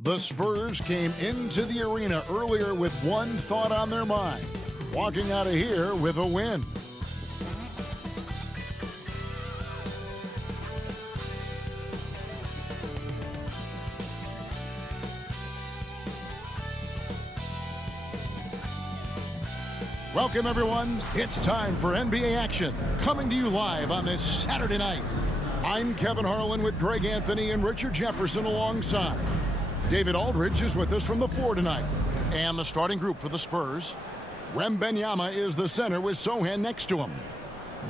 The Spurs came into the arena earlier with one thought on their mind, walking out of here with a win. Welcome, everyone. It's time for NBA action, coming to you live on this Saturday night. I'm Kevin Harlan with Greg Anthony and Richard Jefferson alongside. David Aldridge is with us from the floor tonight. And the starting group for the Spurs. Wembanyama is the center with Sohan next to him.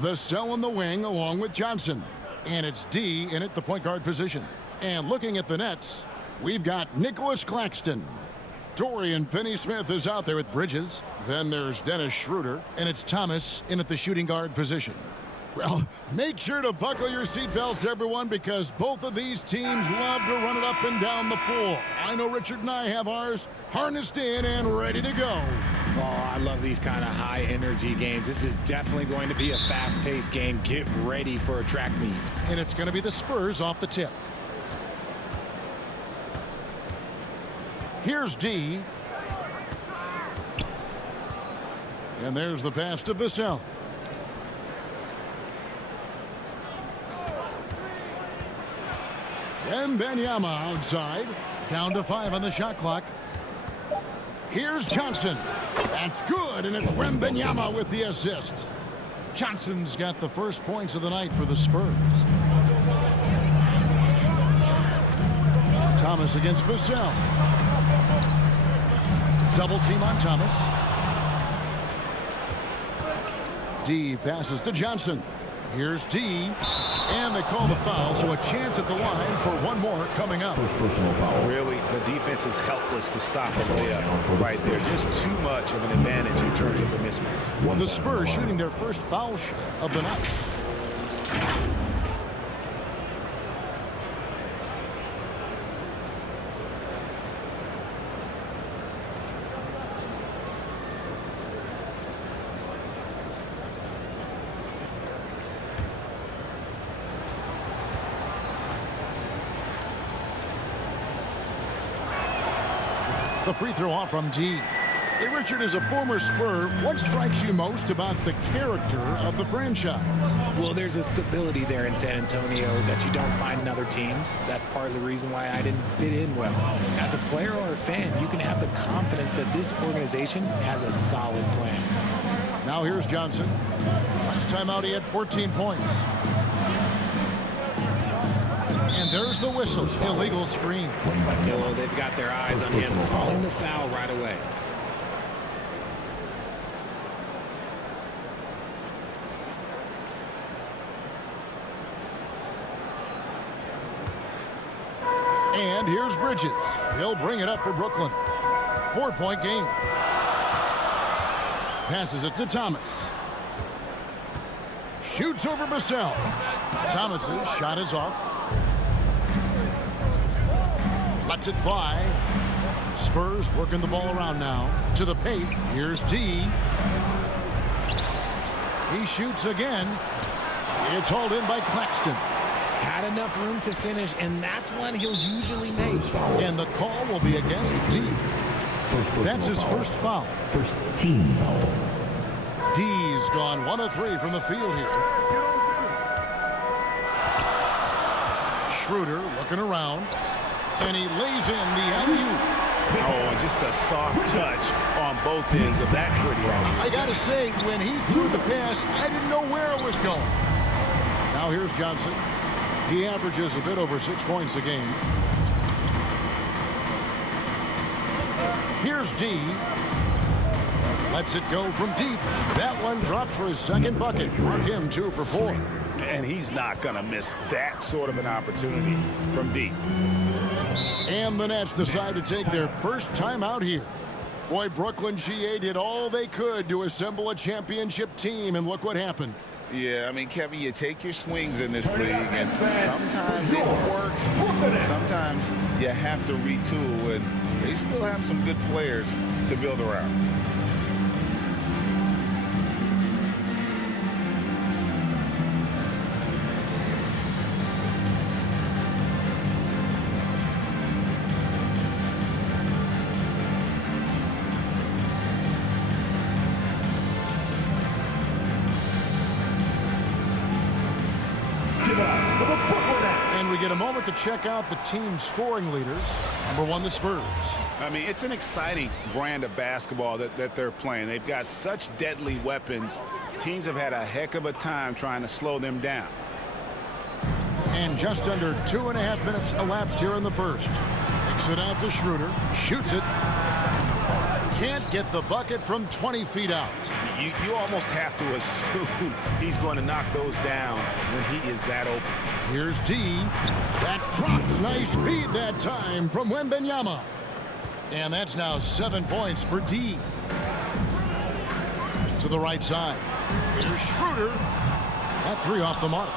Vassell in the wing along with Johnson. And it's D in at the point guard position. And looking at the Nets, we've got Nicholas Claxton. Dorian Finney-Smith is out there with Bridges. Then there's Dennis Schroeder. And it's Thomas in at the shooting guard position. Well, make sure to buckle your seatbelts, everyone, because both of these teams love to run it up and down the floor. I know Richard and I have ours harnessed in and ready to go. Oh, I love these kind of high-energy games. This is definitely going to be a fast-paced game. Get ready for a track meet. And it's going to be the Spurs off the tip. Here's D. And there's the pass to Vassell. Wembanyama outside. Down to 5 on the shot clock. Here's Johnson. That's good, and it's Wembanyama with the assist. Johnson's got the first points of the night for the Spurs. Thomas against Vassell. Double team on Thomas. D passes to Johnson. Here's D. And they call the foul, so a chance at the line for one more coming up. Really, the defense is helpless to stop a layup right there. Just too much of an advantage in terms of the mismatch. The Spurs shooting their first foul shot of the night. The free throw off from D. Hey, Richard, as a former Spur, what strikes you most about the character of the franchise? Well, there's a stability there in San Antonio that you don't find in other teams. That's part of the reason why I didn't fit in well. As a player or a fan, you can have the confidence that this organization has a solid plan. Now here's Johnson. Last time out, he had 14 points. And there's the whistle. Illegal screen. Oh, they've got their eyes on him, calling the foul right away. And here's Bridges. He'll bring it up for Brooklyn. 4-point game. Passes it to Thomas. Shoots over Vassell. Thomas's shot is off. Lets it fly. Spurs working the ball around now. To the paint. Here's D. He shoots again. It's hauled in by Claxton. Had enough room to finish, and that's one he'll usually make. And the call will be against D. That's his first foul. First team foul. D's gone 1 of 3 from the field here. Schroeder looking around. And he lays in the alley-oop. Oh, and just a soft touch on both ends of that pretty alley. I got to say, when he threw the pass, I didn't know where it was going. Now here's Johnson. He averages a bit over 6 points a game. Here's D. Lets it go from deep. That one drops for his second bucket. Mark him 2 for 4. And he's not going to miss that sort of an opportunity from deep. And the Nets decide to take their first time out here. Boy, Brooklyn GA did all they could to assemble a championship team, and look what happened. Yeah, I mean, Kevin, you take your swings in this league, and sometimes it works. Sometimes you have to retool, and they still have some good players to build around. get a moment to check out the team's scoring leaders. Number 1, the Spurs. I mean, it's an exciting brand of basketball that they're playing. They've got such deadly weapons. Teams have had a heck of a time trying to slow them down. And just under 2.5 minutes elapsed here in the first. Kicks it out to Schroeder. Shoots it. Can't get the bucket from 20 feet out. You almost have to assume he's going to knock those down when he is that open. Here's D. That drops. Nice feed that time from Wembanyama. And that's now 7 points for D. To the right side. Here's Schroeder. That 3 off the mark.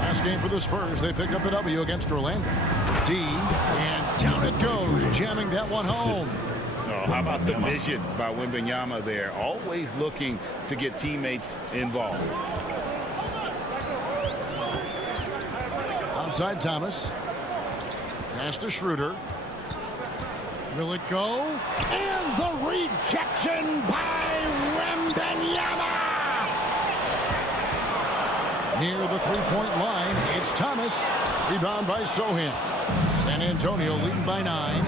Last game for the Spurs. They pick up the W against Orlando. D. And down it goes. Jamming that one home. Oh, how about the vision by Wembanyama there? Always looking to get teammates involved. Outside Thomas. Pass to Schroeder. Will it go? And the rejection by Wembanyama! Near the three-point line, it's Thomas. Rebound by Sohan. San Antonio leading by 9.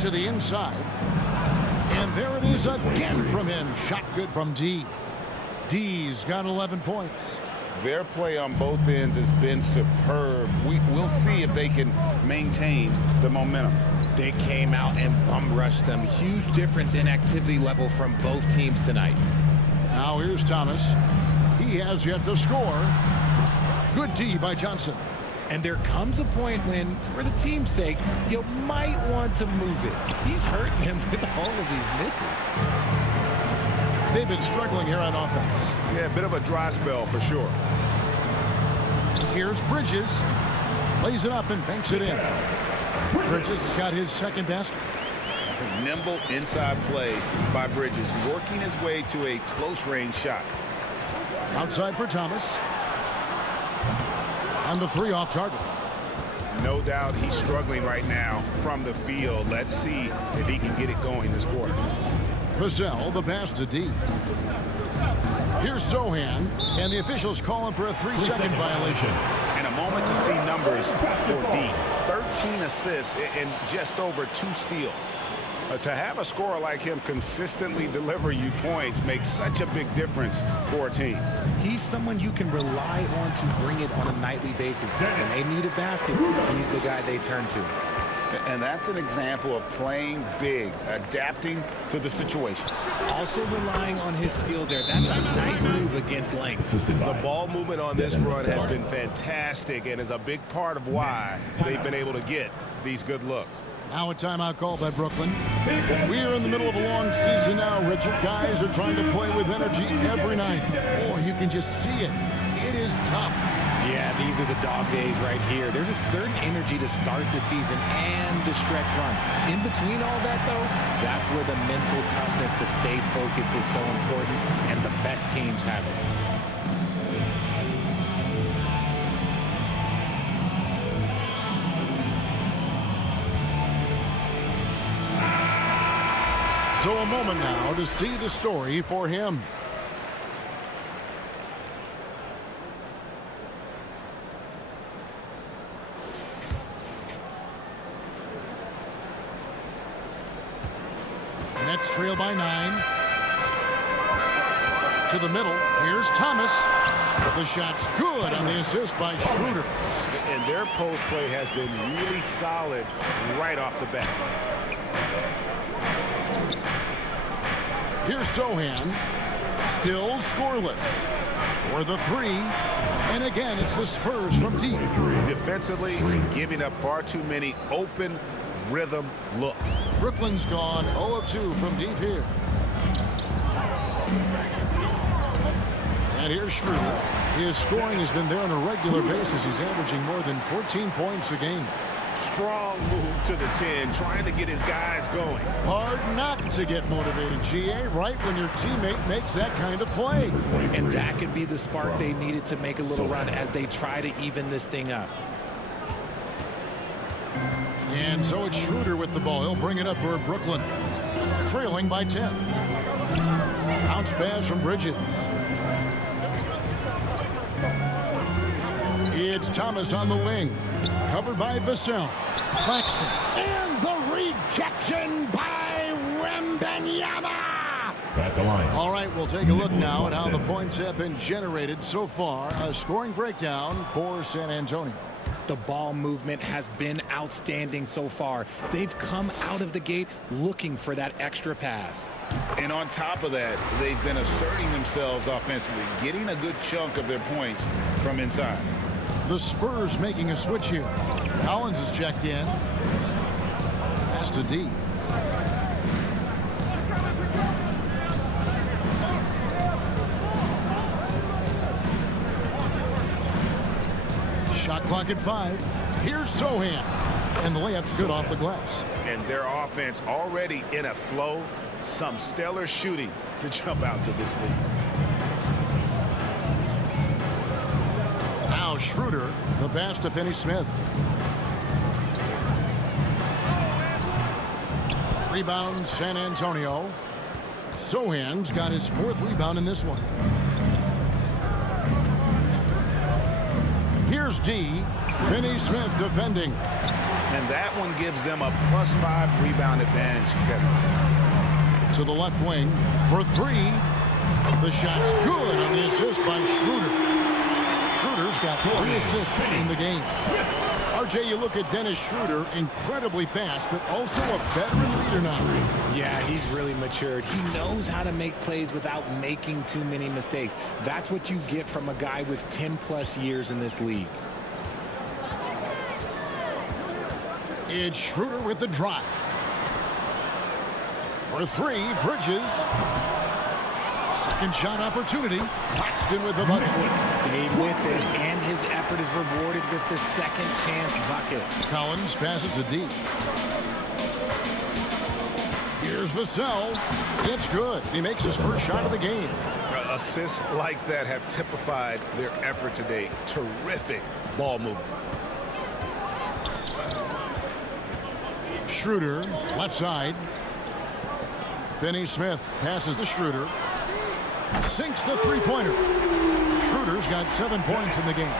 To the inside. And there it is again from him. Shot good from D. D's got 11 points. Their play on both ends has been superb. We'll see if they can maintain the momentum. They came out and bum rushed them. Huge difference in activity level from both teams tonight. Now here's Thomas. He has yet to score. Good D by Johnson. And there comes a point when, for the team's sake, you might want to move it. He's hurting them with all of these misses. They've been struggling here on offense. Yeah, a bit of a dry spell for sure. Here's Bridges. Lays it up and banks it in. Bridges has got his second basket. Nimble inside play by Bridges, working his way to a close-range shot. Outside for Thomas. On the 3 off target. No doubt he's struggling right now from the field. Let's see if he can get it going this quarter. Vassell, the pass to D. Here's Sohan, and the officials calling for a 3-second violation. And a moment to see numbers for D. 13 assists and just over 2 steals. To have a scorer like him consistently deliver you points makes such a big difference for a team. He's someone you can rely on to bring it on a nightly basis. When they need a basket, he's the guy they turn to. And that's an example of playing big, adapting to the situation. Also relying on his skill there. That's a nice move against length. The ball movement on this run has been fantastic and is a big part of why they've been able to get these good looks. Now a timeout call by Brooklyn. We're in the middle of a long season now, Richard. Guys are trying to play with energy every night. Oh, you can just see it. It is tough. Yeah, these are the dog days right here. There's a certain energy to start the season and the stretch run. In between all that, though, that's where the mental toughness to stay focused is so important, and the best teams have it. So a moment now to see the story for him. Nets trail by 9. To the middle. Here's Thomas. The shot's good on the assist by Schroeder. And their post play has been really solid right off the bat. Here's Sohan. Still scoreless. For the 3. And again, it's the Spurs from deep. Defensively, giving up far too many open rhythm looks. Brooklyn's gone 0 of 2 from deep here. And here's Schroeder. His scoring has been there on a regular basis. He's averaging more than 14 points a game. Strong move to the 10, trying to get his guys going. Hard not to get motivated, GA, right when your teammate makes that kind of play. And that could be the spark they needed to make a little run as they try to even this thing up. And so it's Schroeder with the ball. He'll bring it up for Brooklyn. Trailing by 10. Bounce pass from Bridges. It's Thomas on the wing. Covered by Vassell. Claxton. And the rejection by Wembanyama. At the line. All right, we'll take a look now at how the points have been generated so far. A scoring breakdown for San Antonio. The ball movement has been outstanding so far. They've come out of the gate looking for that extra pass. And on top of that, they've been asserting themselves offensively, getting a good chunk of their points from inside. The Spurs making a switch here. Collins is checked in. Pass to D. Shot clock at 5. Here's Sohan. And the layup's good off the glass. And their offense already in a flow. Some stellar shooting to jump out to this lead. Now Schroeder, the pass to Finney-Smith. Rebound San Antonio. Sohan's got his 4th rebound in this one. Here's D. Finney-Smith defending. And that one gives them a +5 rebound advantage, Kevin. To the left wing for 3. The shot's good on the assist by Schroeder. Schroeder's got 3 assists in the game. RJ, you look at Dennis Schroeder, incredibly fast, but also a veteran leader now. Yeah, he's really matured. He knows how to make plays without making too many mistakes. That's what you get from a guy with 10+ years in this league. It's Schroeder with the drive. For 3, Bridges. Second shot opportunity. Claxton with the bucket. Stayed with it, and his effort is rewarded with the second chance bucket. Collins passes to D. Here's Vassell. It's good. He makes his first shot of the game. Assists like that have typified their effort today. Terrific ball movement. Schroeder, left side. Finney-Smith passes to Schroeder. Sinks the three-pointer. Schroeder's got 7 points in the game.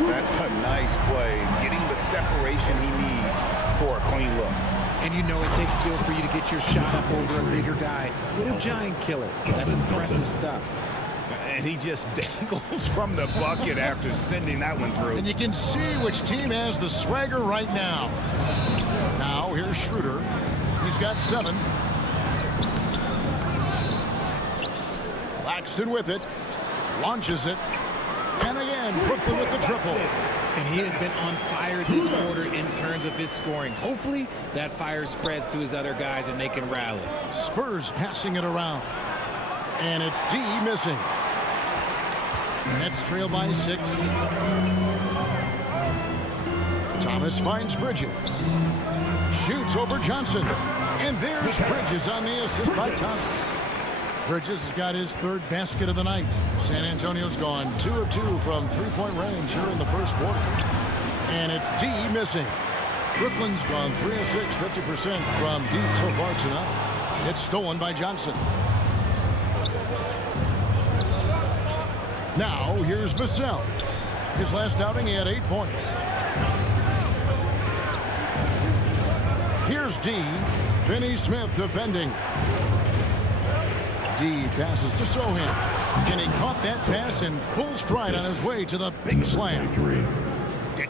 That's a nice play. Getting the separation he needs for a clean look. And you know it takes skill for you to get your shot up over a bigger guy. What a giant killer. That's impressive stuff. And he just dangles from the bucket after sending that one through. And you can see which team has the swagger right now. Now, here's Schroeder. He's got 7. Claxton with it. Launches it. And again, Brooklyn with the triple. And he has been on fire this quarter in terms of his scoring. Hopefully, that fire spreads to his other guys and they can rally. Spurs passing it around. And it's D missing. Nets trail by 6. Thomas finds Bridges. Shoots over Johnson. And there's Bridges on the assist by Thomas. Bridges has got his 3rd basket of the night. San Antonio's gone 2 of 2 from 3-point range here in the first quarter. And it's D missing. Brooklyn's gone 3 of 6, 50% from deep so far tonight. It's stolen by Johnson. Now, here's Vassell. His last outing, he had 8 points. Here's D. Finney-Smith defending. D passes to Sohan. And he caught that pass in full stride on his way to the big slam.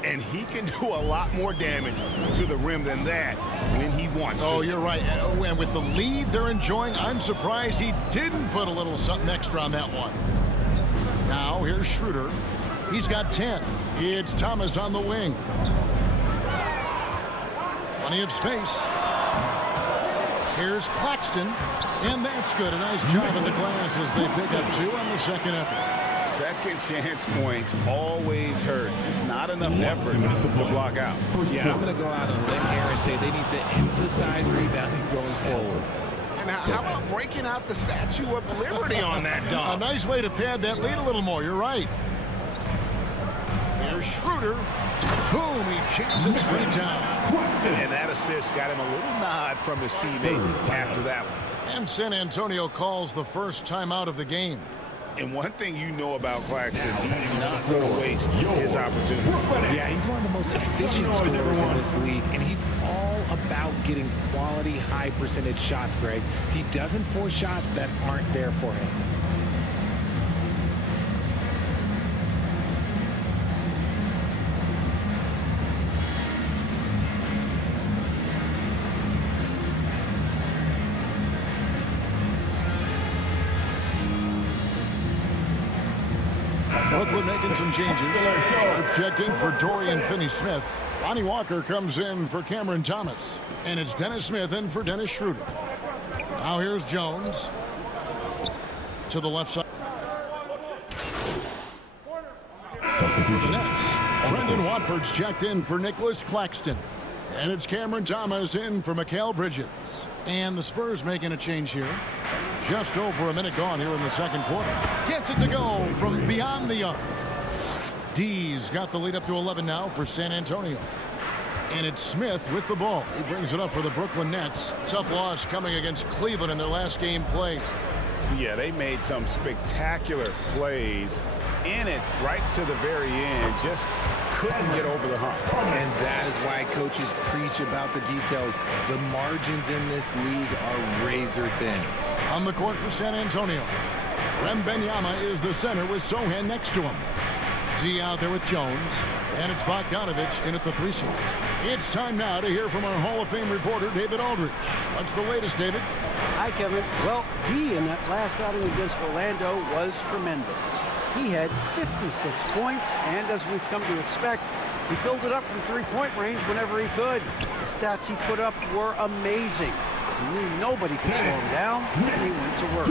And he can do a lot more damage to the rim than that when he wants to. Oh, you're right. And with the lead they're enjoying, I'm surprised he didn't put a little something extra on that one. Now, here's Schroeder. He's got 10. It's Thomas on the wing. Plenty of space. Here's Claxton. And that's good. A nice job in the glass as they pick up 2 on the second effort. Second chance points always hurt. Just not enough effort to block out. Yeah, I'm going to go out on a limb here and say they need to emphasize rebounding going forward. And how about breaking out the Statue of Liberty on that dunk? A nice way to pad that lead a little more. You're right. Here's Schroeder. Boom, he jams it straight down. And that assist got him a little nod from his teammate after that one. And San Antonio calls the first timeout of the game. And one thing you know about Claxton, he's not going to waste his opportunity. Yeah, he's one of the most efficient scorers in this league, and he's all about getting quality, high-percentage shots, Greg. He doesn't force shots that aren't there for him. Brooklyn making some changes. Sharps checked in for Dorian Finney-Smith. Lonnie Walker comes in for Cameron Thomas. And it's Dennis Smith in for Dennis Schroeder. Now here's Jones. To the left side. The Nets. Brendan Watford's checked in for Nicholas Claxton. And it's Cameron Thomas in for Mikal Bridges. And the Spurs making a change here. Just over a minute gone here in the second quarter. Gets it to go from beyond the arc. D's got the lead up to 11 now for San Antonio. And it's Smith with the ball. He brings it up for the Brooklyn Nets. Tough loss coming against Cleveland in their last game played. Yeah, they made some spectacular plays in it right to the very end. Just couldn't get over the hump. And that is why coaches preach about the details. The margins in this league are razor thin. On the court for San Antonio. Wembanyama is the center with Sohan next to him. D out there with Jones. And it's Bogdanovich in at the 3 slot. It's time now to hear from our Hall of Fame reporter, David Aldridge. What's the latest, David? Hi, Kevin. Well, D in that last outing against Orlando was tremendous. He had 56 points, and as we've come to expect, he filled it up from three-point range whenever he could. The stats he put up were amazing. He knew nobody could slow him down, and he went to work.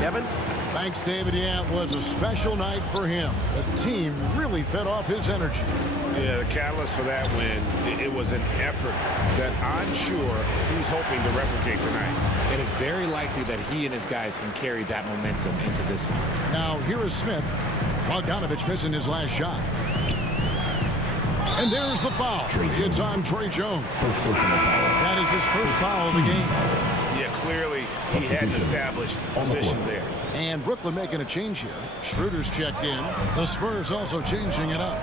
Kevin? Thanks, David. Yeah, it was a special night for him. The team really fed off his energy. Yeah, the catalyst for that win, it was an effort that I'm sure he's hoping to replicate tonight. It is very likely that he and his guys can carry that momentum into this one. Now, here is Smith. Bogdanovich missing his last shot. And there's the foul. It's on Trey Jones. That is his first foul of the game. Yeah, clearly he had an established position there. And Brooklyn making a change here. Schroeder's checked in. The Spurs also changing it up.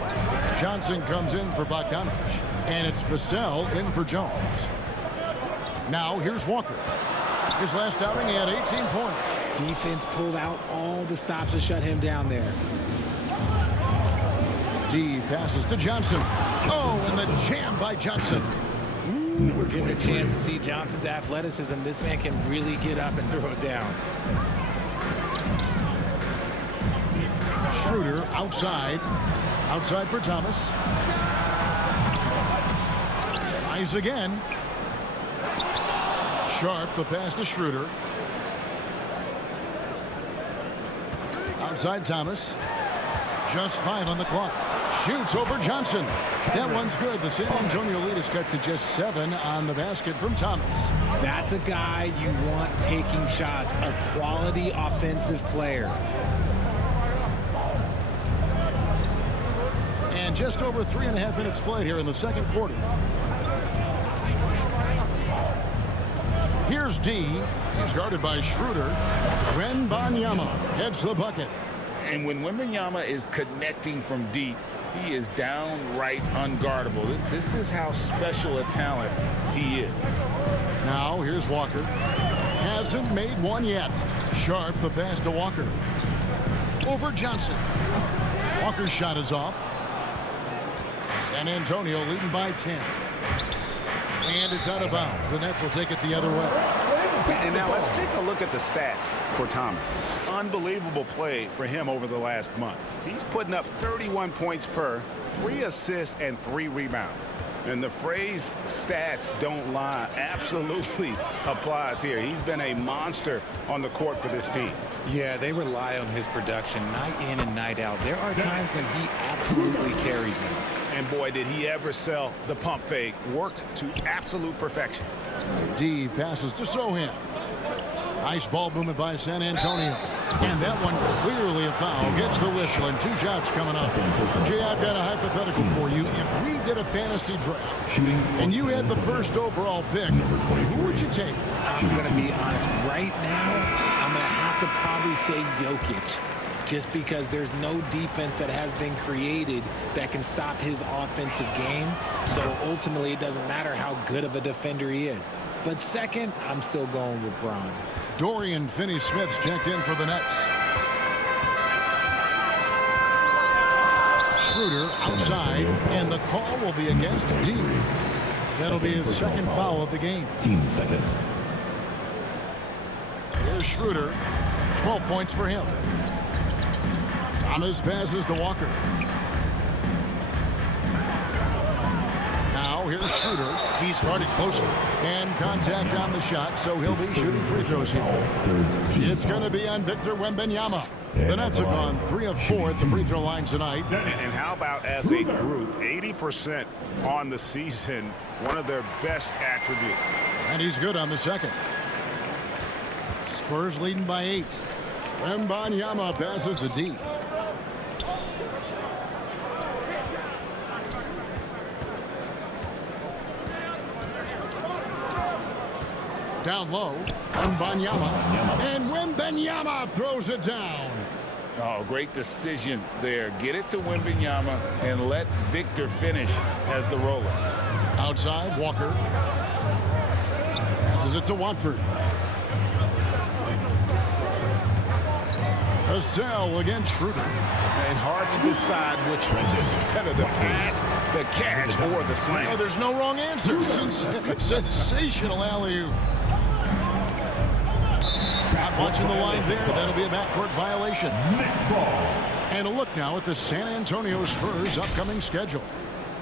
Johnson comes in for Bogdanovich. And it's Vassell in for Jones. Now here's Walker. His last outing, he had 18 points. Defense pulled out all the stops to shut him down there. D passes to Johnson. Oh, and the jam by Johnson. We're getting a chance to see Johnson's athleticism. This man can really get up and throw it down. Schroeder outside. Outside for Thomas. Tries again. Sharp, the pass to Schroeder. Outside Thomas. Just 5 on the clock. Shoots over Johnson. That one's good. The San Antonio lead is cut to just 7 on the basket from Thomas. That's a guy you want taking shots, a quality offensive player. And just over 3.5 minutes played here in the second quarter. Here's D. He's guarded by Schroeder. Wembanyama heads the bucket. And when Wembanyama is connecting from deep, he is downright unguardable. This is how special a talent he is. Now here's Walker. Hasn't made one yet. Sharp, the pass to Walker. Over Johnson. Walker's shot is off. San Antonio leading by 10. And it's out of bounds. The Nets will take it the other way. And now let's take a look at the stats for Thomas. Unbelievable play for him over the last month. He's putting up 31 points per, 3 assists, and 3 rebounds. And the phrase stats don't lie absolutely applies here. He's been a monster on the court for this team. Yeah, they rely on his production night in and night out. There are times when he absolutely carries them. And boy, did he ever sell the pump fake. Worked to absolute perfection. D passes to Sohan. Nice ball movement by San Antonio. And that one clearly a foul. Gets the whistle and 2 shots coming up. Jay, I've got a hypothetical for you. If we did a fantasy draft and you had the first overall pick, who would you take? I'm going to be honest. Right now, I'm going to have to probably say Jokic. just because there's no defense that has been created that can stop his offensive game. So ultimately, it doesn't matter how good of a defender he is. But second, I'm still going with Braun. Dorian Finney-Smith's checked in for the Nets. Schroeder outside, and the call will be against D. That'll be his second foul of the game. Team second. Here's Schroeder. 12 points for him. Thomas passes to Walker. Now here's Schroeder. He's guarded closer. And contact on the shot, so he'll be shooting free throws here. It's going to be on Victor Wembanyama. The Nets have gone 3 of 4 at the free throw line tonight. And how about as a group, 80% on the season, one of their best attributes. And he's good on the second. Spurs leading by 8. Wembanyama passes to D. Down low, Wembanyama. And Wembanyama throws it down. Oh, great decision there. Get it to Wembanyama and let Victor finish as the roller. Outside, Walker. Passes it to Watford. Vassell against Schroeder. And hard to decide which one is better, the pass, the catch, or the slam. Oh, there's no wrong answer. Sensational alley-oop. Not watching the line there. That'll be a backcourt violation. And a look now at the San Antonio Spurs' upcoming schedule.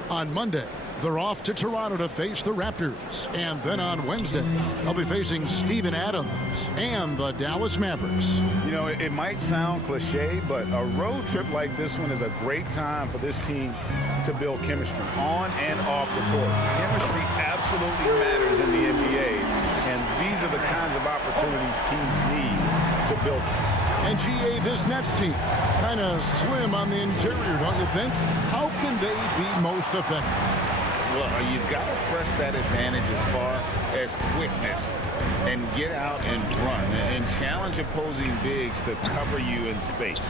On Monday, they're off to Toronto to face the Raptors. And then on Wednesday, they'll be facing Steven Adams and the Dallas Mavericks. You know, it might sound cliche, but a road trip like this one is a great time for this team to build chemistry on and off the court. Chemistry absolutely matters in the NBA, and these are the kinds of opportunities teams need to build. And GA, this Nets team, kind of slim on the interior, don't you think? How can they be most effective? Well, you've got to press that advantage as far as quickness and get out and run and challenge opposing bigs to cover you in space.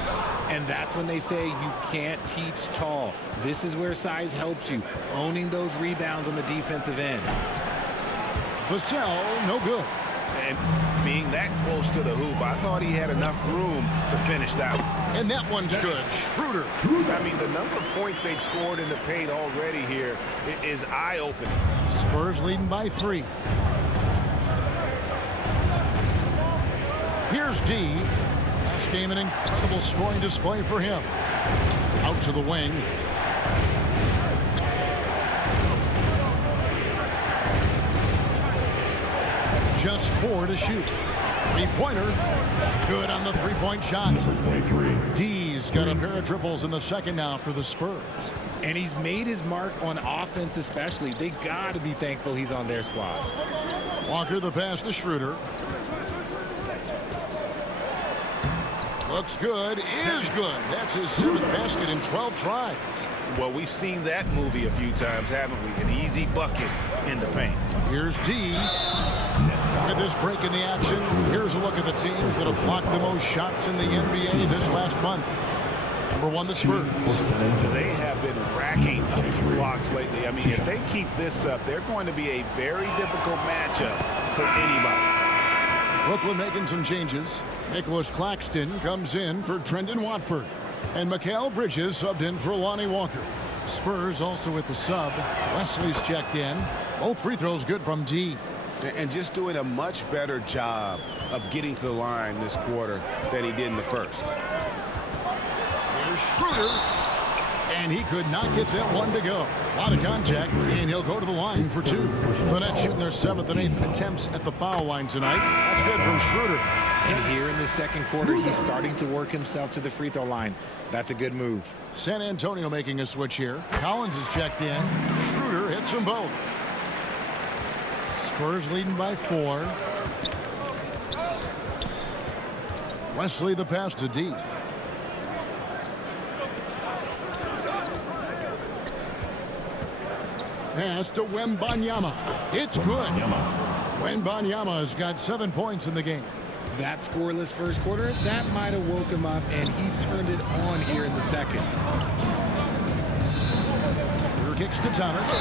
And that's when they say you can't teach tall. This is where size helps you, owning those rebounds on the defensive end. Vassell, no good. And being that close to the hoop, I thought he had enough room to finish that one. And that one's good. Schroeder. I mean, the number of points they've scored in the paint already here is eye-opening. Spurs leading by 3. Here's D. Last game, an incredible scoring display for him. Out to the wing. Just 4 to shoot. Three-pointer. Good on the three-point shot. D's got a pair of triples in the second now for the Spurs. And he's made his mark on offense especially. They got to be thankful he's on their squad. Walker the pass to Schroeder. Looks good. Is good. That's his 7th basket in 12 tries. Well, we've seen that movie a few times, haven't we? An easy bucket in the paint. Here's D. With this break in the action, here's a look at the teams that have blocked the most shots in the NBA this last month. Number 1, the Spurs. They have been racking up the blocks lately. I mean, if they keep this up, they're going to be a very difficult matchup for anybody. Brooklyn making some changes. Nicholas Claxton comes in for Trendon Watford. And Mikal Bridges subbed in for Lonnie Walker. Spurs also with the sub. Wesley's checked in. Both free throws good from D. And just doing a much better job of getting to the line this quarter than he did in the first. Here's Schroeder. And he could not get that one to go. A lot of contact, and he'll go to the line for 2. The Nets shooting their 7th and 8th attempts at the foul line tonight. That's good from Schroeder. And here in the second quarter, he's starting to work himself to the free throw line. That's a good move. San Antonio making a switch here. Collins is checked in. Schroeder hits them both. Spurs leading by 4. Wesley the pass to D. Pass to Wembanyama. It's good. Wembanyama has got 7 points in the game. That scoreless first quarter, that might have woke him up, and he's turned it on here in the second. Schroeder kicks to Thomas,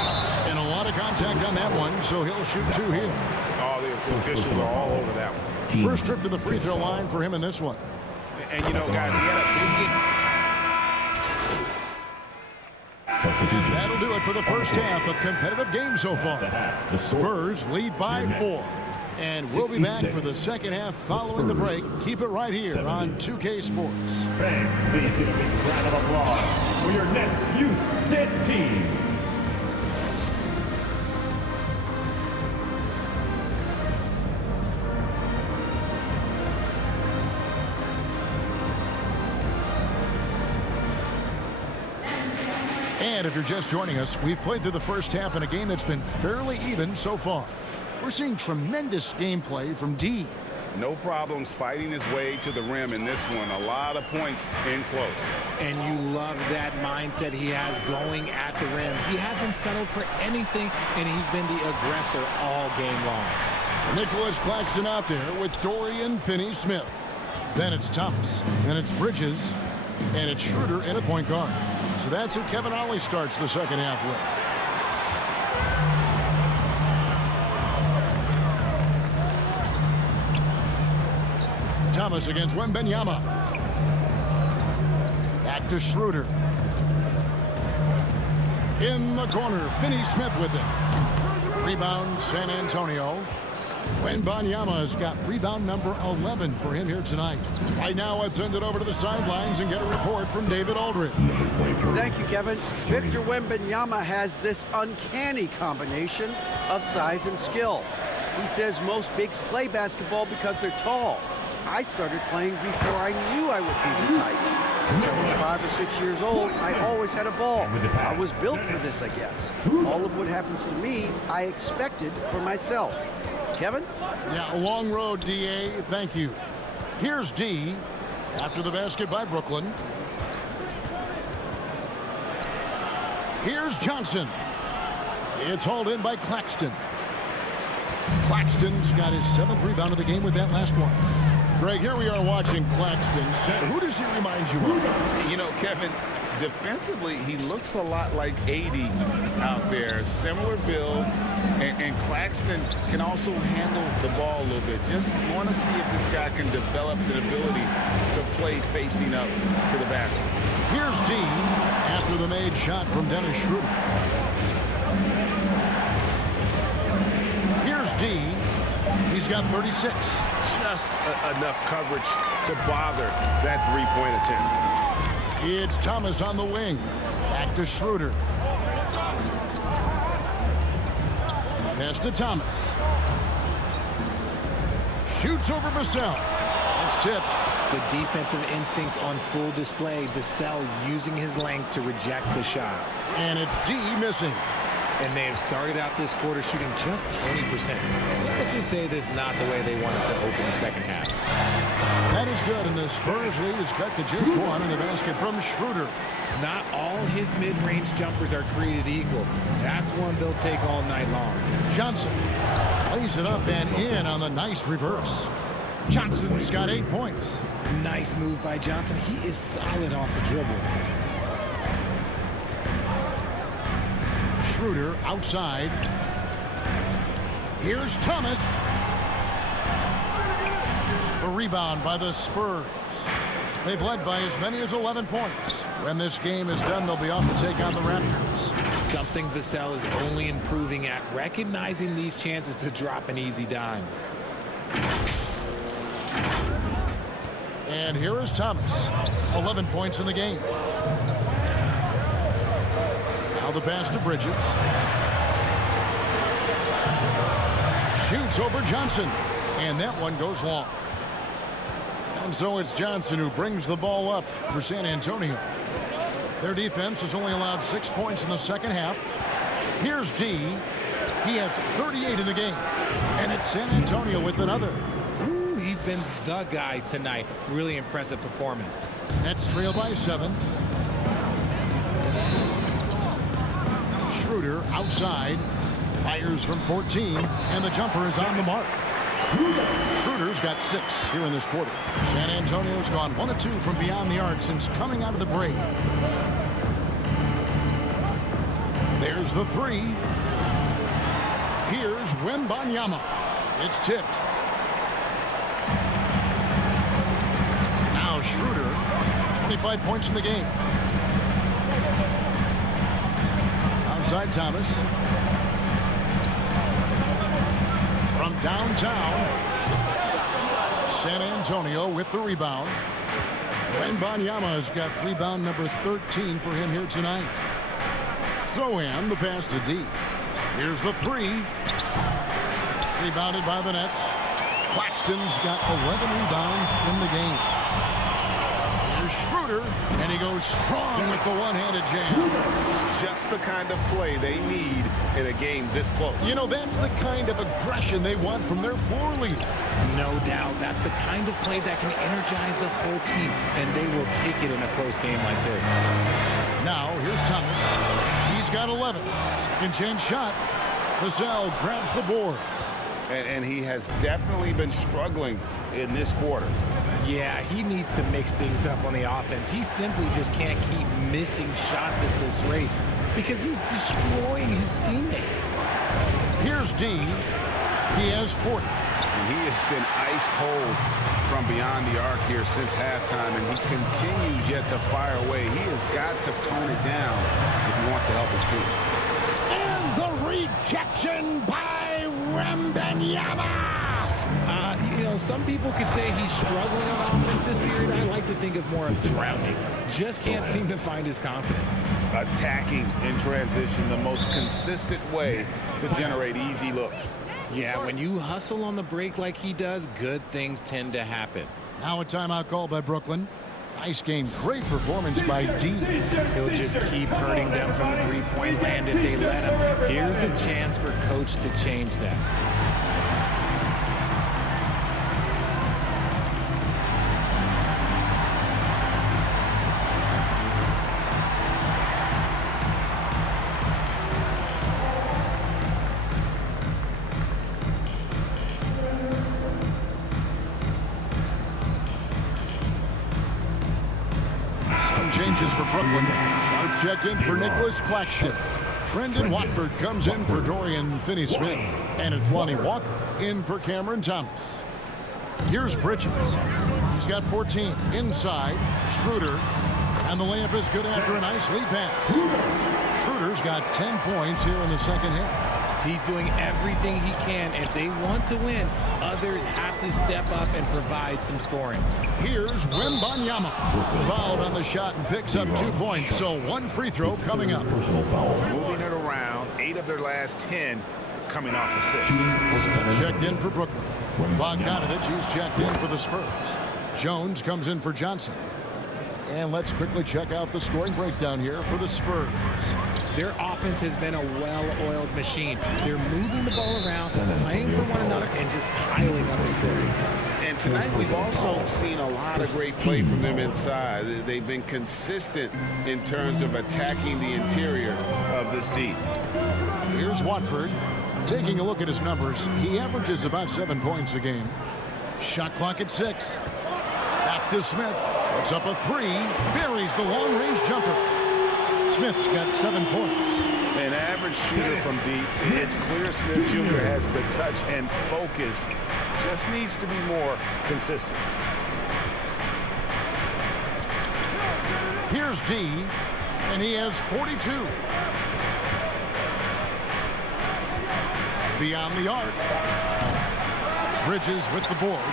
and a lot of contact on that one, so he'll shoot 2 here. All the officials are all over that one. First trip to the free throw line for him in this one. And, you know, guys, he had a big game. That'll do it for the first half. A competitive game so far. The Spurs lead by 4. And we'll be back for the second half following the break. Keep it right here on 2K Sports. Fans, please give a big round of applause for your next youth dance team. And if you're just joining us, we've played through the first half in a game that's been fairly even so far. We're seeing tremendous gameplay from D. No problems fighting his way to the rim in this one. A lot of points in close. And you love that mindset he has going at the rim. He hasn't settled for anything, and he's been the aggressor all game long. Nicholas Claxton out there with Dorian Finney-Smith. Then it's Thomas, then it's Bridges, and it's Schroeder in a point guard. So that's who Kevin Ollie starts the second half with. Thomas against Wembanyama. Back to Schroeder. In the corner, Finney-Smith with it. Rebound, San Antonio. Wembanyama's got rebound number 11 for him here tonight. Right now, let's send it over to the sidelines and get a report from David Aldridge. Thank you, Kevin. Victor Wembanyama has this uncanny combination of size and skill. He says most bigs play basketball because they're tall. I started playing before I knew I would be this height. Since I was 5 or 6 years old, I always had a ball. I was built for this, I guess. All of what happens to me, I expected for myself. Kevin? Yeah, a long road, D.A. Thank you. Here's D after the basket by Brooklyn. Here's Johnson. It's hauled in by Claxton. Claxton's got his 7th rebound of the game with that last one. Greg, here we are watching Claxton. Who does he remind you of? You know, Kevin, defensively, he looks a lot like 80 out there. Similar builds, and Claxton can also handle the ball a little bit. Just want to see if this guy can develop the ability to play facing up to the basket. Here's D after the made shot from Dennis Schroeder. Here's D. He's got 36. Just enough coverage to bother that three-point attempt. It's Thomas on the wing. Back to Schroeder. Pass to Thomas. Shoots over Vassell. It's tipped. The defensive instincts on full display. Vassell using his length to reject the shot. And it's D missing. And they have started out this quarter shooting just 20%. Let's just say this is not the way they wanted to open the second half. That is good, and the Spurs lead is cut to just 1 in the basket from Schroeder. Not all his mid-range jumpers are created equal. That's one they'll take all night long. Johnson lays it up and in on the nice reverse. Johnson's got 8 points. Nice move by Johnson. He is solid off the dribble. Schroeder outside. Here's Thomas. A rebound by the Spurs. They've led by as many as 11 points. When this game is done, they'll be off to take on the Raptors. Something Vassell is only improving at, recognizing these chances to drop an easy dime. And here is Thomas. 11 points in the game. Now the pass to Bridges. Shoots over Johnson. And that one goes long. And so it's Johnson who brings the ball up for San Antonio. Their defense has only allowed 6 points in the second half. Here's D. He has 38 in the game. And it's San Antonio with another. Ooh, he's been the guy tonight. Really impressive performance. Nets trail by 7. Schroeder outside. Fires from 14. And the jumper is on the mark. Schroeder's got 6 here in this quarter. San Antonio's gone 1 of 2 from beyond the arc since coming out of the break. There's the 3. Here's Wembanyama. It's tipped. Now Schroeder, 25 points in the game. Outside Thomas. From downtown, San Antonio with the rebound. Wembanyama has got rebound number 13 for him here tonight. Zohan, the pass to D. Here's the 3. Rebounded by the Nets. Claxton's got 11 rebounds in the game. Here's Schroeder, and he goes strong with the one-handed jam. Just the kind of play they need in a game this close. You know, that's the kind of aggression they want from their floor leader. No doubt. That's the kind of play that can energize the whole team, and they will take it in a close game like this. Now, here's Thomas. He's got 11. Second chance shot. Vassell grabs the board. And he has definitely been struggling in this quarter. Yeah, he needs to mix things up on the offense. He simply just can't keep missing shots at this rate because he's destroying his teammates. Here's D. He has 40. And he has been ice cold from beyond the arc here since halftime, and he continues yet to fire away. He has got to tone it down if he wants to help his team. And the rejection by Wembanyama. You know, some people could say he's struggling on offense this period. I like to think of more of drowning. Just can't seem to find his confidence. Attacking in transition, the most consistent way to generate easy looks. Yeah, when you hustle on the break like he does, good things tend to happen. Now a timeout call by Brooklyn. Nice game. Great performance by D. He'll just keep hurting them from the three-point land if they let him. Here's a chance for Coach to change that. Changes for Brooklyn. Sharps checked in for Nicholas Claxton. Trendon Watford comes in for Dorian Finney-Smith. And it's Lonnie Walker in for Cameron Thomas. Here's Bridges. He's got 14. Inside, Schroeder. And the layup is good after a nice lead pass. Schroeder's got 10 points here in the second half. He's doing everything he can. If they want to win, others have to step up and provide some scoring. Here's Wembanyama. Fouled on the shot and picks up 2 points. So 1 free throw coming up. Moving it around, 8 of their last 10 coming off assists. Checked in for Brooklyn. Bogdanovich, he's checked in for the Spurs. Jones comes in for Johnson. And let's quickly check out the scoring breakdown here for the Spurs. Their offense has been a well-oiled machine. They're moving the ball around, playing for one another, and just piling up assists. And tonight we've also seen a lot of great play from them inside. They've been consistent in terms of attacking the interior of this D. Here's Watford. Taking a look at his numbers, he averages about 7 points a game. Shot clock at 6. Back to Smith. Puts up a 3. Buries the long-range jumper. Smith's got 7 points. An average shooter from deep. It's clear Smith Jr. has the touch and focus. Just needs to be more consistent. Here's D, and he has 42. Beyond the arc. Bridges with the board.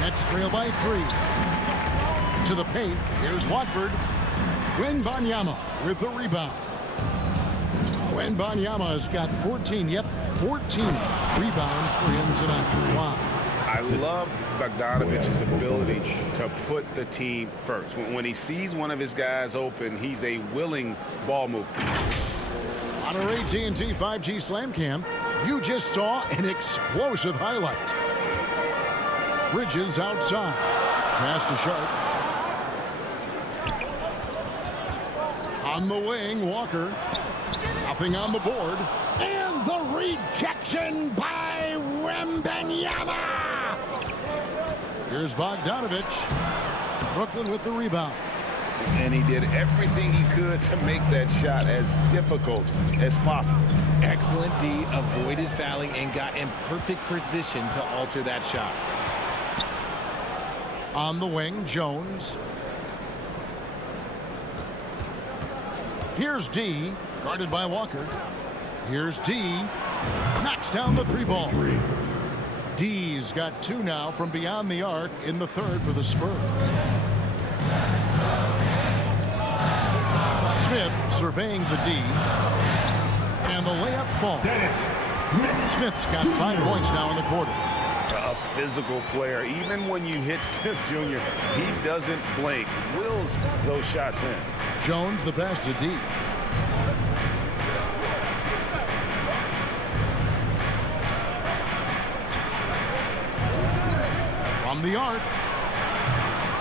Nets trail by 3. To the paint. Here's Watford. Wembanyama with the rebound. Wembanyama's got 14. Yep, 14 rebounds for him tonight. Wow. I love Bogdanovich's ability to put the team first. When he sees one of his guys open, he's a willing ball mover. On our AT&T 5G Slam Cam, you just saw an explosive highlight. Bridges outside. Pass to Sharp. On the wing, Walker. Nothing on the board. And the rejection by Wembanyama! Here's Bogdanovich. Brooklyn with the rebound. And he did everything he could to make that shot as difficult as possible. Excellent D, avoided fouling and got in perfect position to alter that shot. On the wing, Jones. Here's D, guarded by Walker. Here's D, knocks down the three ball. D's got 2 now from beyond the arc in the third for the Spurs. Smith surveying the D. And the layup falls. Smith's got 5 points now in the quarter. A physical player. Even when you hit Smith Jr., he doesn't blink. Wills those shots in. Jones the pass to D. From the arc.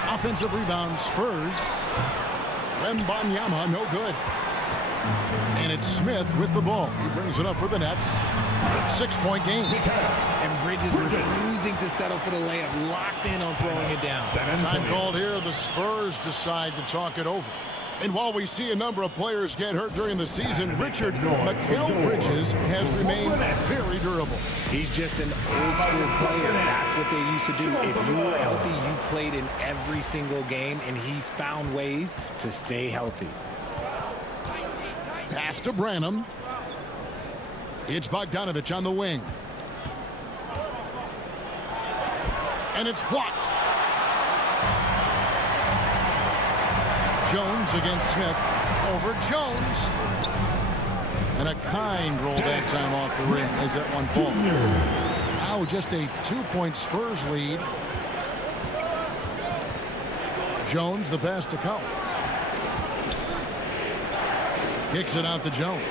Offensive rebound, Spurs. Wembanyama, no good. And it's Smith with the ball. He brings it up for the Nets. 6-point game. And Bridges refusing to settle for the layup, locked in on throwing it down. Time called here. The Spurs decide to talk it over. And while we see a number of players get hurt during the season, Richard, Mikal Bridges has remained very durable. He's just an old school player. That's what they used to do. If you were healthy, you played in every single game, and he's found ways to stay healthy. Pass to Branham. It's Bogdanovich on the wing. And it's blocked. Jones against Smith. Over Jones. And a kind roll that time off the rim as that one falls. Now just a 2-point Spurs lead. Jones the pass to Collins. Kicks it out to Jones.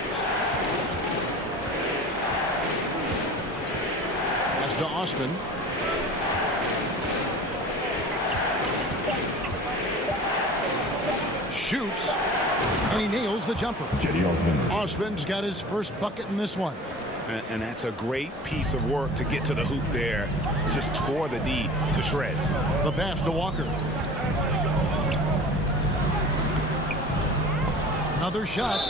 Pass to Osman. Shoots, and he nails the jumper. Osman's got his first bucket in this one. And that's a great piece of work to get to the hoop there. Just tore the D to shreds. The pass to Walker. Another shot.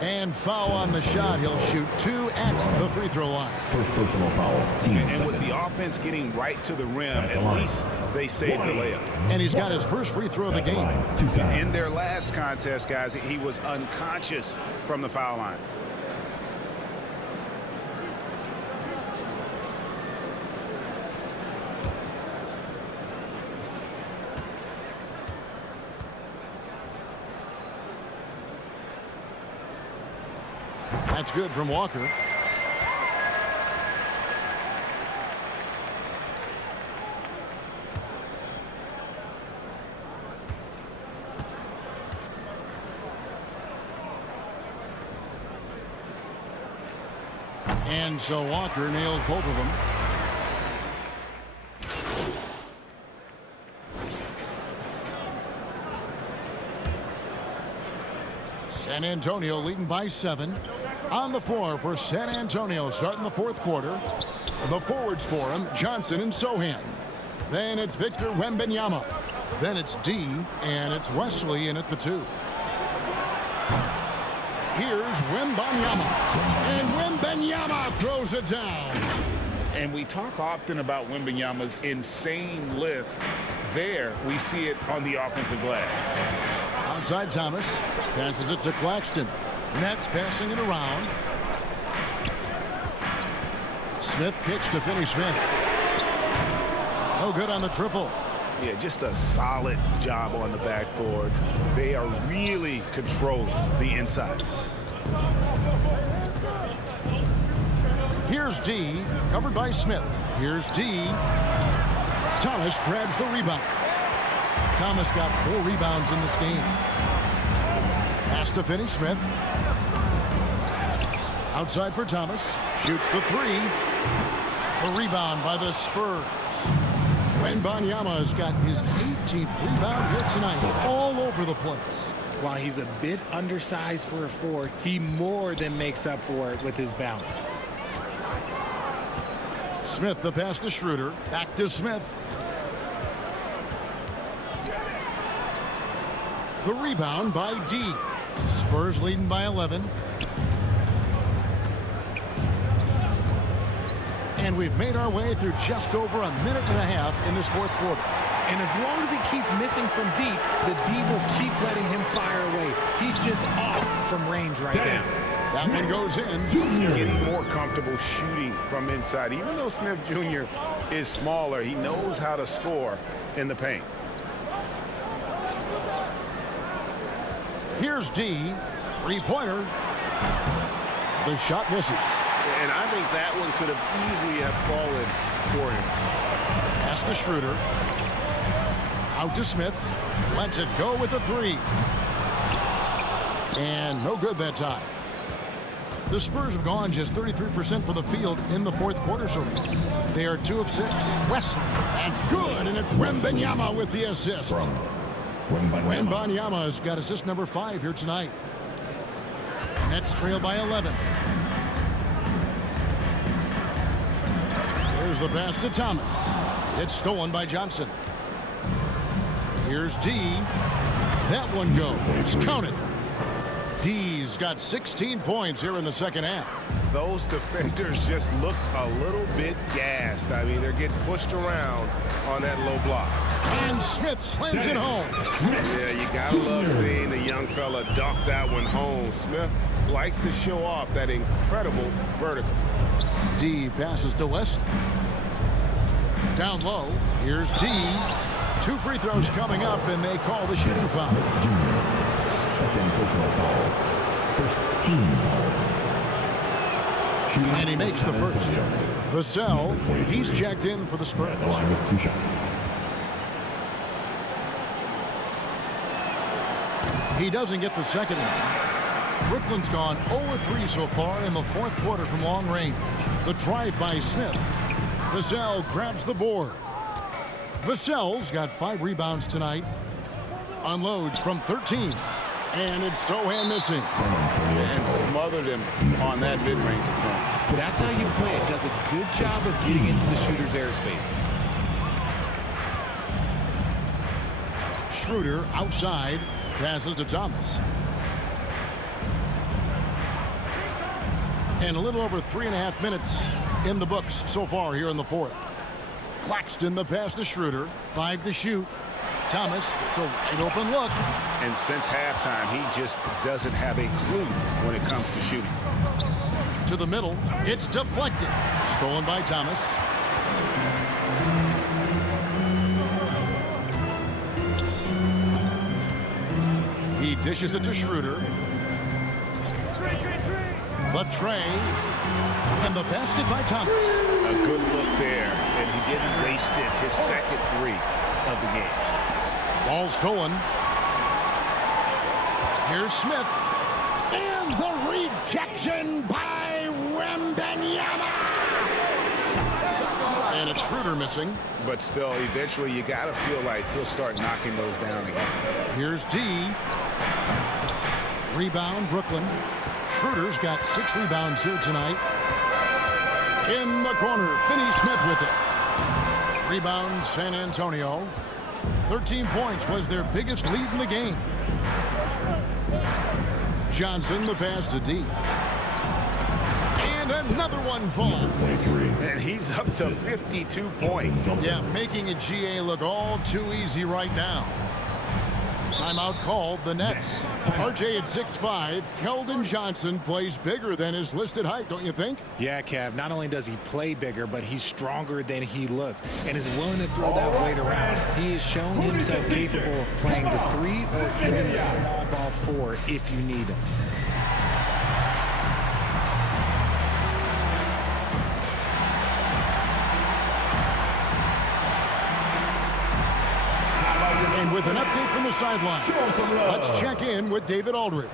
And foul on the shot. He'll shoot 2 at the free throw line. First personal foul. And with the offense getting right to the rim, at least they saved the layup. And he's got his first free throw of the game. In their last contest, guys, he was unconscious from the foul line. That's good from Walker. And so Walker nails both of them. San Antonio leading by 7. On the floor for San Antonio starting the fourth quarter. The forwards for him, Johnson and Sohan. Then it's Victor Wembanyama. Then it's D, and it's Wesley in at the 2. Here's Wembanyama. And Wembanyama throws it down. And we talk often about Wembanyama's insane lift. There, we see it on the offensive glass. Outside Thomas. Passes it to Claxton. Nets passing it around. Smith kicks to Finney Smith. No good on the triple. Yeah, just a solid job on the backboard. They are really controlling the inside. Here's D, covered by Smith. Here's D. Thomas grabs the rebound. Thomas got 4 rebounds in this game. Pass to Finney Smith. Outside for Thomas. Shoots the 3. The rebound by the Spurs. Wembanyama has got his 18th rebound here tonight. All over the place. While he's a bit undersized for a 4, he more than makes up for it with his bounce. Smith the pass to Schroeder. Back to Smith. The rebound by D. Spurs leading by 11. And we've made our way through just over a minute and a half in this fourth quarter. And as long as he keeps missing from deep, the D will keep letting him fire away. He's just off from range right now. That one goes in. Getting more comfortable shooting from inside. Even though Smith Jr. is smaller, he knows how to score in the paint. Here's D. Three-pointer. The shot misses. And I think that one could have easily have fallen for him. Pass to Schroeder. Out to Smith. Lets it go with a three. And no good that time. The Spurs have gone just 33% for the field in the fourth quarter so far. They are 2 of 6. Wesley. That's good, and it's Wembanyama with the assist. Wembanyama's got assist number 5 here tonight. Nets trail by 11. Here's the pass to Thomas. It's stolen by Johnson. Here's D. That one goes. Count it. D's got 16 points here in the second half. Those defenders just look a little bit gassed. I mean, they're getting pushed around on that low block. And Smith slams it home. Yeah, you gotta love seeing the young fella dunk that one home. Smith likes to show off that incredible vertical. D passes to West. Down low. Here's D. 2 free throws coming up, and they call the shooting foul. Second personal foul. First team foul. And he makes the first. Vassell, he's checked in for the Spurs. Along with 2 shots. He doesn't get the second one. Brooklyn's gone 0-3 so far in the fourth quarter from long range. The drive by Smith. Vassell grabs the board. Vassell's got 5 rebounds tonight. Unloads from 13. And it's Sohan missing. And smothered him on that mid-range attempt. That's how you play it. Does a good job of getting into the shooter's airspace. Schroeder outside. Passes to Thomas. And a little over 3.5 minutes in the books so far here in the fourth. Claxton the pass to Schroeder. 5 to shoot. Thomas, it's a wide open look. And since halftime, he just doesn't have a clue when it comes to shooting. To the middle. It's deflected. Stolen by Thomas. He dishes it to Schroeder. The tray. And the basket by Thomas. A good look there, and he didn't waste it. His second 3 of the game. Ball stolen. Here's Smith. And the rejection by Wembanyama. And it's Schroeder missing. But still, eventually, you got to feel like he'll start knocking those down again. Here's D. Rebound, Brooklyn. Schroeder's got 6 rebounds here tonight. In the corner, Finney-Smith with it. Rebound, San Antonio. 13 points was their biggest lead in the game. Johnson, the pass to D. And another one falls. And he's up to 52 points. Yeah, making a GA look all too easy right now. Timeout called, the Nets. RJ at 6'5". Keldon Johnson plays bigger than his listed height, don't you think? Yeah, Kev, not only does he play bigger, but he's stronger than he looks and is willing to throw that weight around. He has shown himself capable of playing the 3 or even the small ball 4 if you need him. And with an update from the sideline, let's check in with David Aldridge.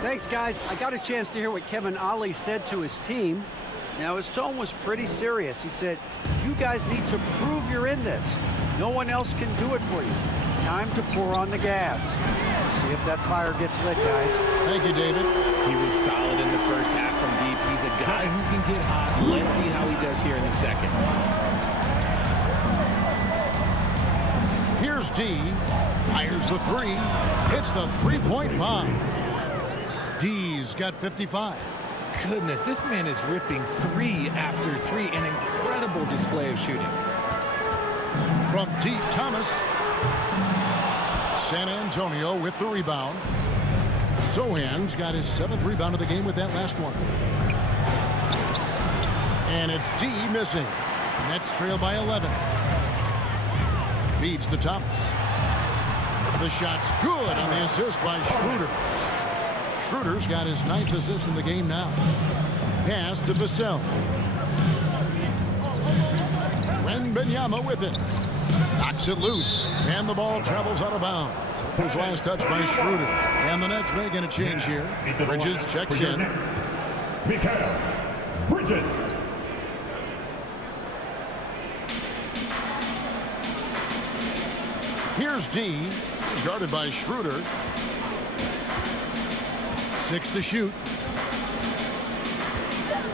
Thanks, guys. I got a chance to hear what Kevin Ollie said to his team. Now, his tone was pretty serious. He said, you guys need to prove you're in this. No one else can do it for you. Time to pour on the gas. See if that fire gets lit, guys. Thank you, David. He was solid in the first half from deep. He's a guy guy who can get hot. Let's see how he does here in the second. Here's D. Fires the three. Hits the three-point bomb. D's got 55. Goodness, this man is ripping 3 after 3. An incredible display of shooting. From deep, Thomas. San Antonio with the rebound. Sohan's got his 7th rebound of the game with that last one. And it's D missing. Nets trail by 11. Feeds to Thomas. The shot's good on the assist by Schroeder. Schroeder's got his 9th assist in the game now. Pass to Vassell. Wembanyama with it. Knocks it loose. And the ball travels out of bounds. His last touch by Schroeder. And the Nets making a change here. Bridges checks in. Mikal Bridges. Here's D. He's guarded by Schroeder. 6 to shoot.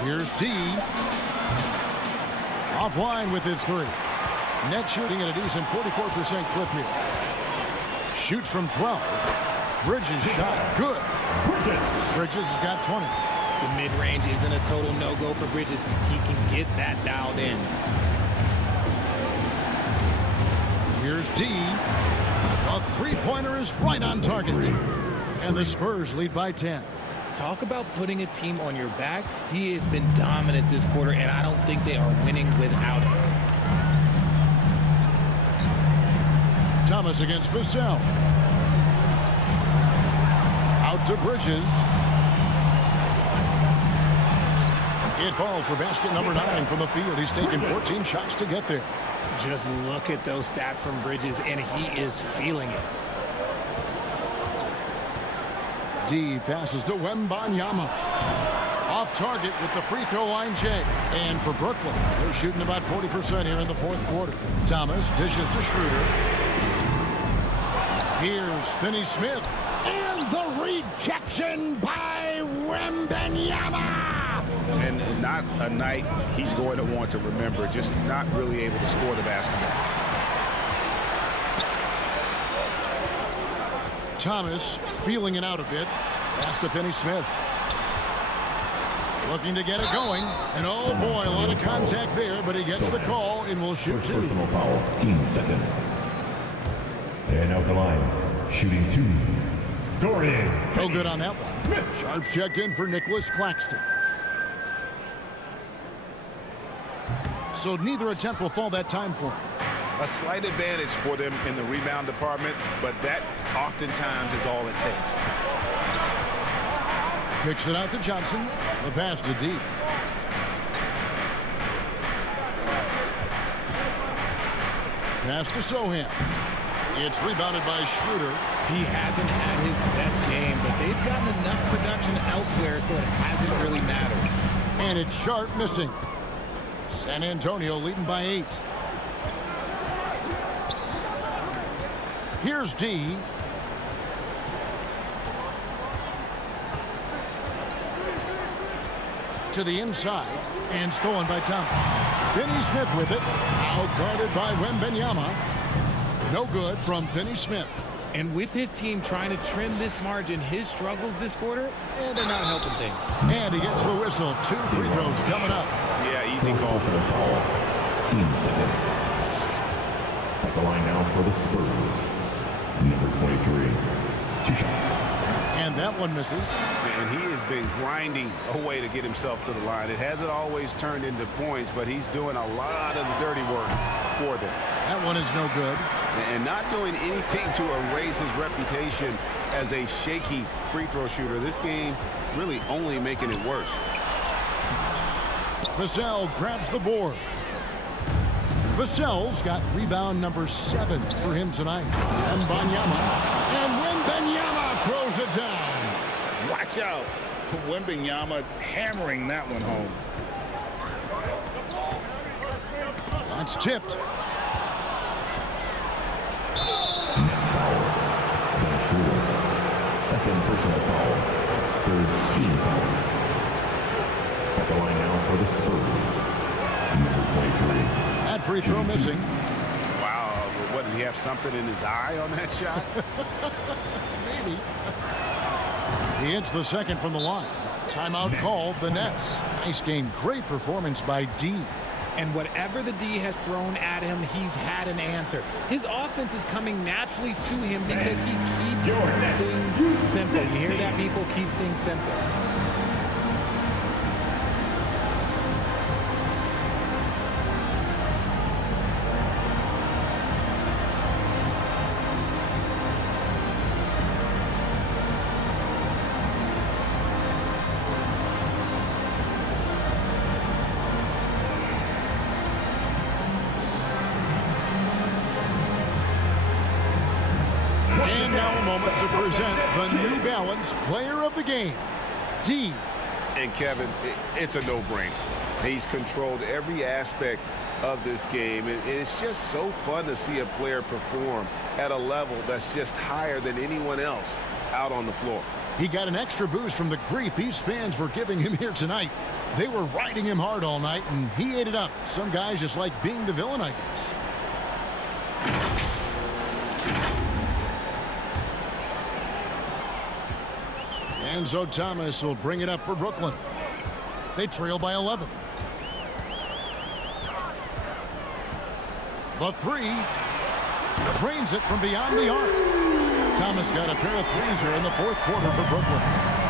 Here's D. Offline with his 3. Net shooting at a decent 44% clip here. Shoots from 12. Bridges shot good. Bridges has got 20. The mid-range isn't a total no-go for Bridges. He can get that dialed in. Here's D. A three-pointer is right on target. And the Spurs lead by 10. Talk about putting a team on your back. He has been dominant this quarter, and I don't think they are winning without him. Thomas against Vassell. Out to Bridges. It falls for basket number 9 from the field. He's taken 14 shots to get there. Just look at those stats from Bridges, and he is feeling it. D passes to Wembanyama. Off target with the free throw line Jay. And for Brooklyn, they're shooting about 40% here in the 4th quarter. Thomas dishes to Schroeder. Here's Finney-Smith. And the rejection by Wembanyama. And not a night he's going to want to remember. Just not really able to score the basketball. Thomas feeling it out a bit. Pass to Finney-Smith. Looking to get it going. And oh boy, a lot of contact there, but he gets the call and will shoot 2. Personal foul, team second. And out the line, shooting 2. Dorian. No good on that one. Sharps checked in for Nicholas Claxton. So neither attempt will fall that time for him. A slight advantage for them in the rebound department, but that oftentimes is all it takes. Kicks it out to Johnson. The pass to D. Pass to Sohan. It's rebounded by Schroeder. He hasn't had his best game, but they've gotten enough production elsewhere, so it hasn't really mattered. And it's Sharp missing. San Antonio leading by 8. Here's D. To the inside and stolen by Thomas. Finney-Smith with it. Out guarded by Wembanyama. No good from Finney-Smith. And with his team trying to trim this margin, his struggles this quarter, they're not helping things. And he gets the whistle. 2 free throws coming up. Yeah, easy call for the foul. Team second. At the line now for the Spurs. Number 23. 2 shots. And that one misses. And he has been grinding away to get himself to the line. It hasn't always turned into points, but he's doing a lot of the dirty work for them. That one is no good. And not doing anything to erase his reputation as a shaky free throw shooter. This game really only making it worse. Vassell grabs the board. Vassell's got rebound number 7 for him tonight. Wembanyama. And Wembanyama throws it down. Watch out. Wembanyama hammering that one home. That's tipped. Next foul. Dennis Schroeder. Second personal foul. Third team foul. At the line now for the Spurs, number 23. That free throw missing. Wow, what, did he have something in his eye on that shot? Maybe. He hits the second from the line. Timeout called the Nets. Nice game. Great performance by D. And whatever the D has thrown at him, he's had an answer. His offense is coming naturally to him because he keeps things simple. You hear that, people? Keeps things simple. And now a moment to present the New Balance Player of the Game, D. And Kevin, it's a no-brainer. He's controlled every aspect of this game, and it's just so fun to see a player perform at a level that's just higher than anyone else out on the floor. He got an extra boost from the grief these fans were giving him here tonight. They were riding him hard all night, and he ate it up. Some guys just like being the villain, I guess. Enzo Thomas will bring it up for Brooklyn. They trail by 11. The three. Drains it from beyond the arc. Thomas got a pair of threes here in the fourth quarter for Brooklyn.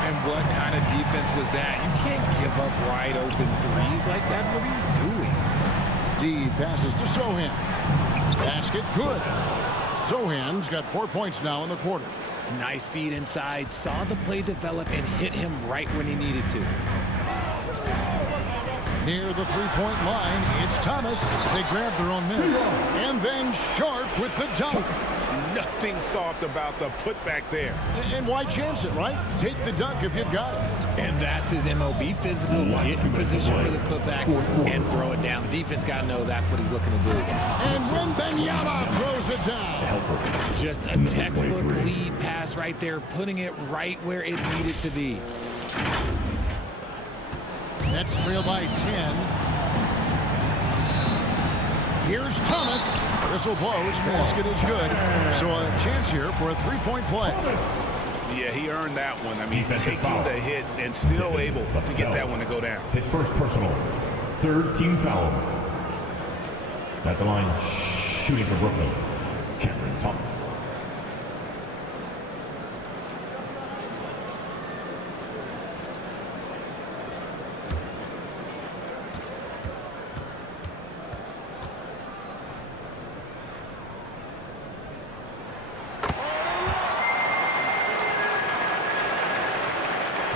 And what kind of defense was that? You can't give up wide open threes like that. What are you doing? D passes to Sohan. Basket good. Sohan's got 4 points now in the quarter. Nice feed inside, saw the play develop and hit him right when he needed to. Near the three-point line, it's Thomas. They grab their own miss. And then Sharp with the dunk. Nothing soft about the putback there. And why chance it, right? Take the dunk if you've got it. And that's his MOB physical, get in position for the putback and throw it down. The defense got to know that's what he's looking to do. And Wembanyama throws it down. Just a textbook lead pass right there, putting it right where it needed to be. Nets trail by 10. Here's Thomas. Whistle blows. Basket is good. So a chance here for a three-point play. Yeah, he earned that one. I mean, taking the hit and still able to get that one to go down. His first personal. Third team foul. At the line, shooting for Brooklyn, Cameron Thomas.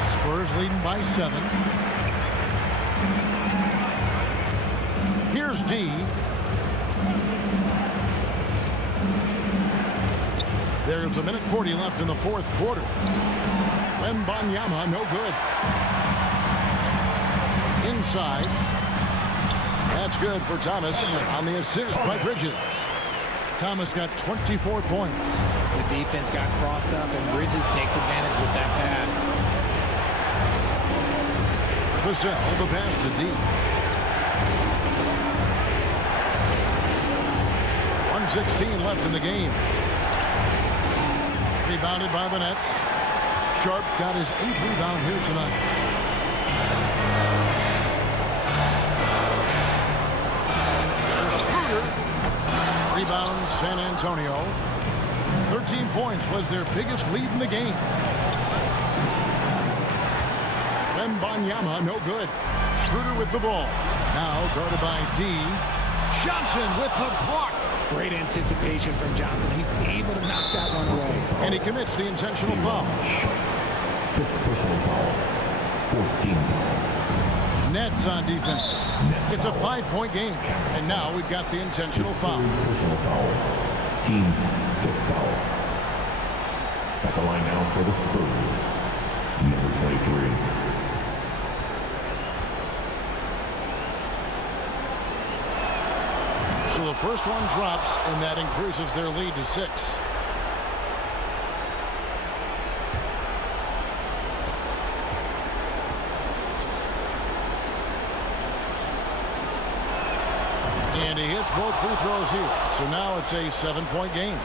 Spurs leading by 7. Here's D. There's a minute 40 left in the fourth quarter. Wembanyama, no good. Inside. That's good for Thomas on the assist by Bridges. Thomas got 24 points. The defense got crossed up, and Bridges takes advantage with that pass. Vassell, the pass to D. 1:16 left in the game. Rebounded by the Nets. Sharp's got his 8th rebound here tonight. Schroeder. Rebound San Antonio. 13 points was their biggest lead in the game. Wembanyama, no good. Schroeder with the ball. Now guarded by D. Johnson with the block. Great anticipation from Johnson. He's able to knock that one away. And he commits the intentional foul. Fifth personal foul. Fourth team foul. Nets on defense. It's a 5-point game. And now we've got the intentional foul. Personal foul. Team's fifth foul. At the line now for the Spurs, number 23. So the first one drops, and that increases their lead to 6. And he hits both free throws here. So now it's a 7-point game.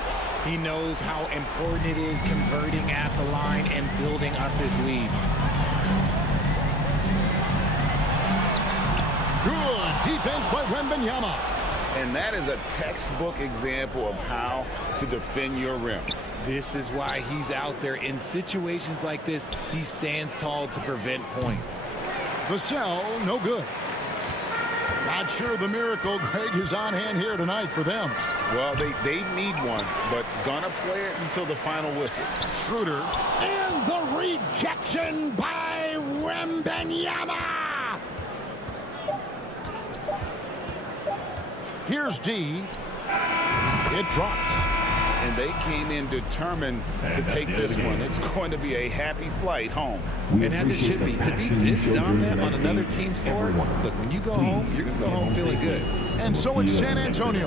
He knows how important it is converting at the line and building up his lead. Good defense by Wembanyama. And that is a textbook example of how to defend your rim. This is why he's out there. In situations like this, he stands tall to prevent points. Vassell, no good. Not sure the miracle, Greg, is on hand here tonight for them. Well, they need one, but gonna play it until the final whistle. Schroeder. And the rejection by Wembanyama. Here's D. It drops. And they came in determined to take this one. It's going to be a happy flight home. And as it should be. To be this dominant on another team's floor, look, when you go home, you're going to go home feeling good. And so it's San Antonio.